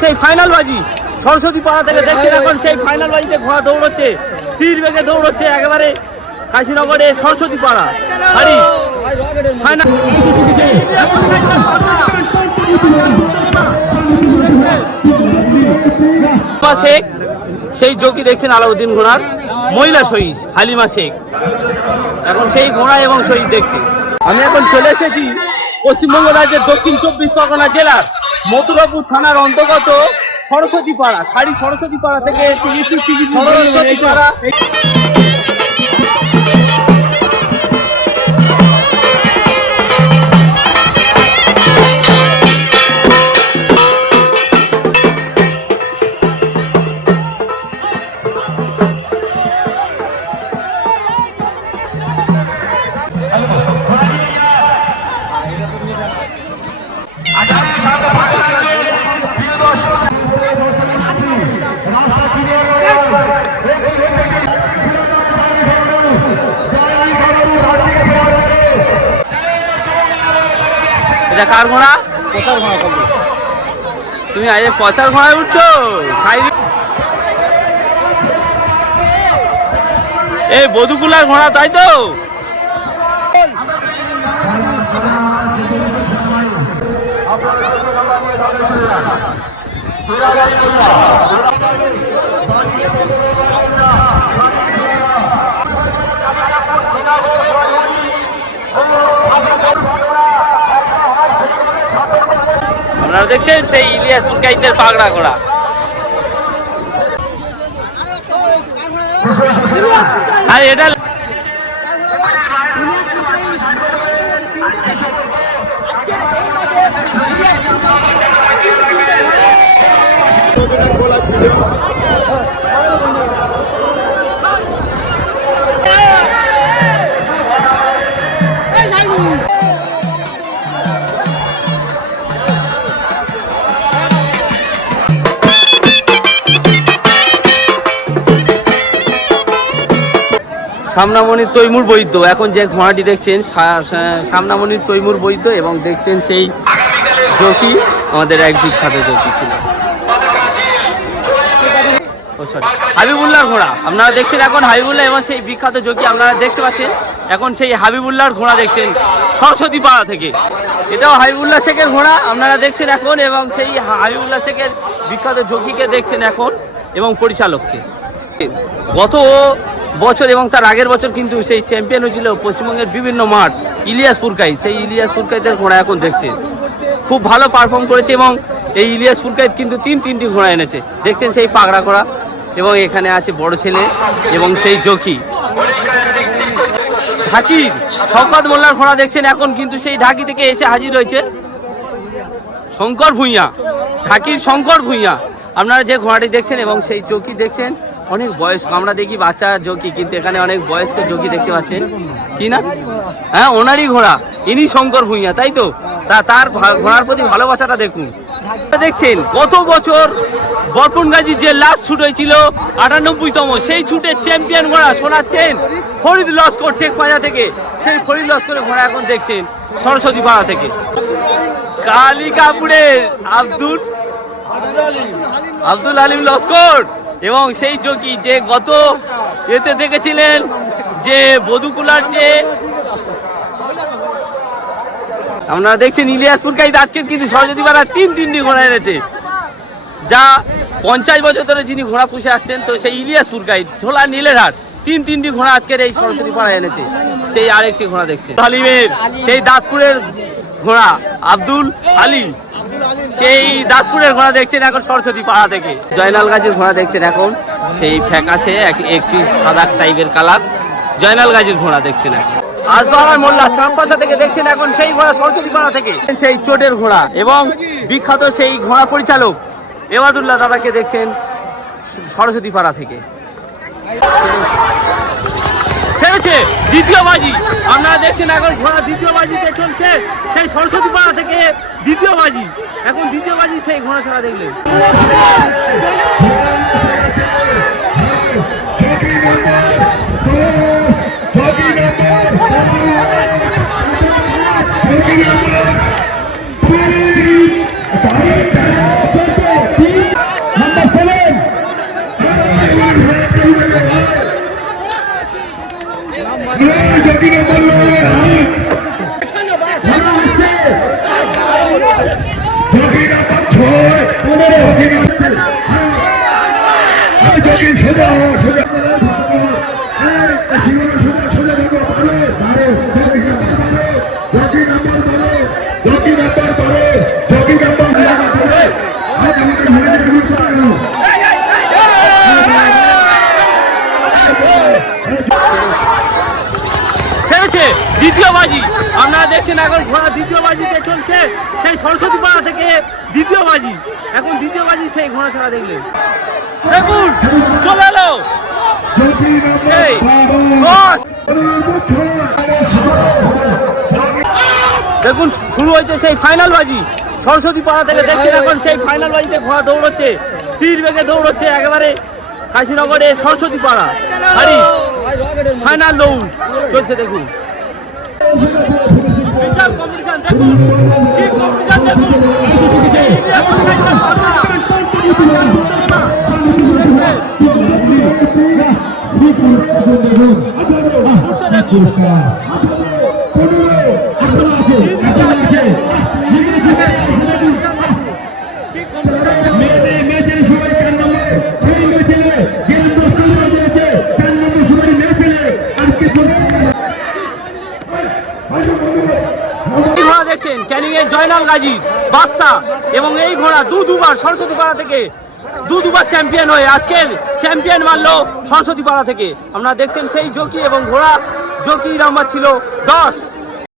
সেই ফাইনাল বাজি সরস্বতী পাড়া থেকে দেখছেন এখন সেই ফাইনাল বাজিতে ঘোড়া দৌড়চ্ছে, তীর বেগে দৌড়চ্ছে একেবারে কাশীনগরে সরস্বতী পাড়া ফাইনাল। শেখ সেই জকি দেখছেন আলাউদ্দিন ঘোড়ার মহিলা শহীদ হালিমা শেখ, এখন সেই ঘোড়া এবং শহীদ দেখছি। আমি এখন চলে এসেছি পশ্চিমবঙ্গ রাজ্যের দক্ষিণ 24 পরগনা জেলার মথুরাপুর থানার অন্তর্গত সরস্বতী পাড়া, খাড়ি সরস্বতী পাড়া থেকে সরস্বতী পাড়া। এটা কার ঘোড়া? পচার ঘোড়া। তুমি আজ পচার ঘোড়ায় উঠছো? এই বধুকুলার ঘোড়া, তাই তো? আপনারা দেখছেন সেই ইলিয়াস ফুরকাইতের পাগড়া ঘোড়া। আর এটা সামনামণির তৈমুর বৈদ্য, এখন যে ঘোড়াটি দেখছেন সামনামণির তৈমুর বৈদ্য, এবং দেখছেন সেই জকি আমাদের এক বিখ্যাত জকি ছিল হাবিবুল্লাহর ঘোড়া। আপনারা দেখছেন এখন হাবিবুল্লাহ এবং সেই বিখ্যাত জকি আপনারা দেখতে পাচ্ছেন। এখন সেই হাবিবুল্লাহর ঘোড়া দেখছেন সরস্বতী পাড়া থেকে, এটাও হাবিবুল্লাহ শেখের ঘোড়া আপনারা দেখছেন এখন, এবং সেই হাবিবুল্লাহ শেখের বিখ্যাত জকিকে দেখছেন এখন এবং পরিচালককে। গত বছর এবং তার আগের বছর কিন্তু সেই চ্যাম্পিয়ন হয়েছিল পশ্চিমবঙ্গের বিভিন্ন মাঠ ইলিয়াস ফুরকাইত, সেই ইলিয়াস ফুরকাইতের ঘোড়া এখন দেখছেন খুব ভালো পারফর্ম করেছে, এবং এই ইলিয়াস ফুরকাইত কিন্তু তিনটি ঘোড়া এনেছে। দেখছেন সেই পাগড়া ঘোড়া, এবং এখানে আছে বড় ছেলে এবং সেই জকি। ঢাকির শওকত মোল্লার ঘোড়া দেখছেন এখন কিন্তু সেই ঢাকি থেকে এসে হাজির হয়েছে শঙ্কর ভূঁইয়া, ঢাকির শঙ্কর ভূঁইয়া। আপনারা যে ঘোড়াটি দেখছেন এবং সেই জকি দেখছেন অনেক বয়স্ক, আমরা দেখি বাচ্চা জকি, কিন্তু এখানে অনেক বয়স্ক জকি দেখতে পাচ্ছেন কি না? হ্যাঁ, ওনারই ঘোড়া, ইনি শঙ্কর ভূঁইয়া, তাই তো? তার ঘোড়ার প্রতি ভালোবাসাটা দেখুন। দেখছেন গত বছর বরপুনগাজী যে লাস্ট ছুট হয়েছিল 98তম, সেই ছুটের চ্যাম্পিয়ন ঘোড়া শোনাচ্ছেন ফরিদ লস্কর টেকপাজা থেকে, সেই ফরিদ লস্করের ঘোড়া এখন দেখছেন সরস্বতী পাড়া থেকে। কালিকাপুরের আব্দুল আলিম লস্কর এবং সেই জকি যে গত এতে দেখেছিলেন যে বধুকুলার যে আপনারা দেখছেন ইলিয়াস ফুরকাইত আজকে কিন্তু সরস্বতী পাড়া তিনটি ঘোড়া এনেছে, যা 50 বছর ধরে যিনি ঘোড়া পুষে আসছেন, তো সেই ইলিয়াস ফুরকাইত ঝোলা নীলেরহাট তিনটি ঘোড়া আজকের এই সরস্বতী পাড়া এনেছে। সেই আরেকটি ঘোড়া দেখছেন হালিমের সেই দাঁতপুরের ঘোড়া আব্দুল আলিম, সেই দাঁতপুরের ঘোড়া দেখছেন এখন সরস্বতী পাড়া থেকে। জয়নাল গাজীর ঘোড়া দেখছেন এখন সেই ফ্যাকাশে একটি সাদা টাইপের কালার, জয়নাল গাজীর ঘোড়া দেখছেন এখন। আজবাহার মোল্লা চাঁদপাশা থেকে দেখছেন এখন সেই ঘোড়া সরস্বতী পাড়া থেকে, সেই চোটের ঘোড়া এবং বিখ্যাত সেই ঘোড়া পরিচালক এবাদুল্লাহ দাদাকে দেখছেন সরস্বতী পাড়া থেকে। ছেড়েছে দ্বিতীয় বাজি, আপনারা দেখছেন এখন ঘোড়া দ্বিতীয় বাজি চলছে সেই সরস্বতী পাড়া থেকে দ্বিতীয় বাজি, এখন দ্বিতীয় বাজি সেই ঘোড়া ছাড়া দেখলেন। Thank you. ছেড়েছে দ্বিতীয় বাজি। আপনারা দেখছেন এখন ঘোড়া দ্বিতীয় বাজিতে চলছে সেই সরস্বতী পাড়া থেকে দ্বিতীয় বাজি। এখন দ্বিতীয় বাজি সেই ঘোড়া ছাড়া দেখলেন, দেখুন চলে এলো সেই ঘোষ। দেখুন শুরু হয়েছে সেই ফাইনাল বাজি সরস্বতী পাড়া থেকে। দেখছেন এখন সেই ফাইনাল বাজিতে ঘোড়া দৌড়চ্ছে, তীর বেগে দৌড়চ্ছে একেবারে কাশীনগরে সরস্বতী পাড়া ফাইনাল দৌড় চলছে। দেখুন বিশাল কম্পিটিশন, দেখুন কি কম্পিটিশন, দেখুন দেখছেন ক্যানিং এর জয়নাল গাজীর বাদশা এবং এই ঘোড়া দুবার সরস্বতী পাড়া থেকে দুবার চ্যাম্পিয়ন হয়ে আজকের চ্যাম্পিয়ন মানলো সরস্বতী পাড়া থেকে। আপনারা দেখছেন সেই জকি এবং ঘোড়া জকি নাম্বার ছিল 10।